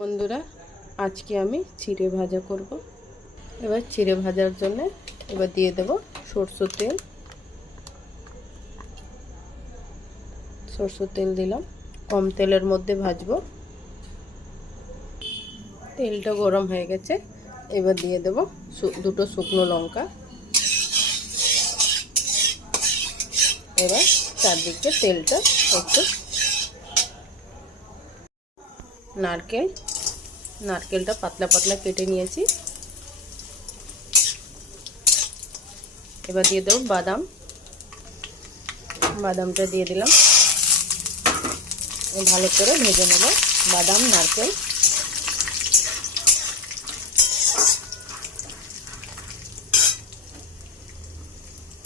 বন্ধুরা, আজকে আমি চিড়ে ভাজা করব। এবার চিড়ে ভাজার জন্য এবার দিয়ে দেব সরষের তেল। সরষের তেল দিলাম, কম তেলের মধ্যে ভাজবো। তেলটা গরম হয়ে গেছে, এবার দিয়ে দেব দুটো শুকনো লঙ্কা। এবার চারদিকে তেলটা একটু নারকেলটা পাতলা পাতলা কেটে নিয়েছি। এবার দিয়ে দেবো বাদামটা দিয়ে দিলাম। ভালো করে ভেজে নেব বাদাম নারকেল।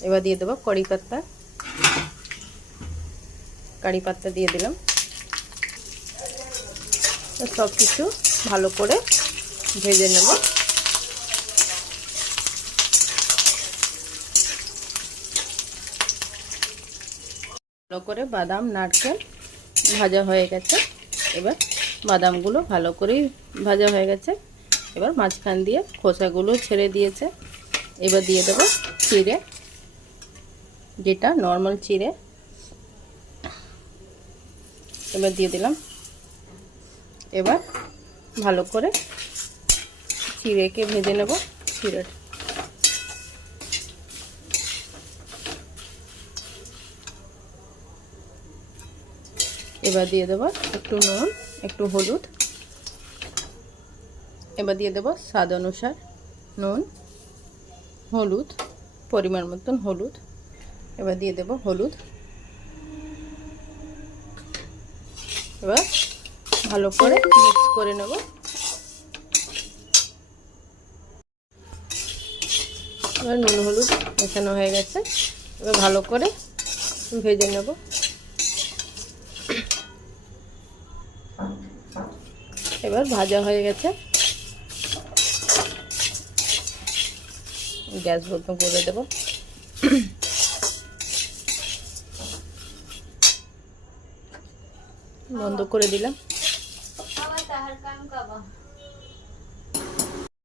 এবার দিয়ে দেবো কারি পাতা দিয়ে দিলাম। সব কিছু ভালো করে ভেজে নেব। ভালো করে বাদাম নারকেল ভাজা হয়ে গেছে। এবার বাদামগুলো ভালো করে ভাজা হয়ে গেছে। এবার মাঝখান দিয়ে খোসাগুলো ছেড়ে দিয়েছে। এবার দিয়ে দেব চিড়ে, যেটা নর্মাল চিড়ে। এবার দিয়ে দিলাম। এবার ভালো করে চিড়েকে ভেজে নেব। এবার দিয়ে দেবো একটু নুন, একটু হলুদ। এবার দিয়ে দেবো স্বাদ অনুসার নুন, হলুদ পরিমাণ মতন হলুদ। এবার দিয়ে দেবো হলুদ। এবার ভালো করে মিক্স করে নেব। এবার নুন হলুদ মেশানো হয়ে গেছে। এবার ভালো করে ভেজে নেব। এবার ভাজা হয়ে গেছে, গ্যাস বন্ধ করে দেব। বন্ধ করে দিলাম।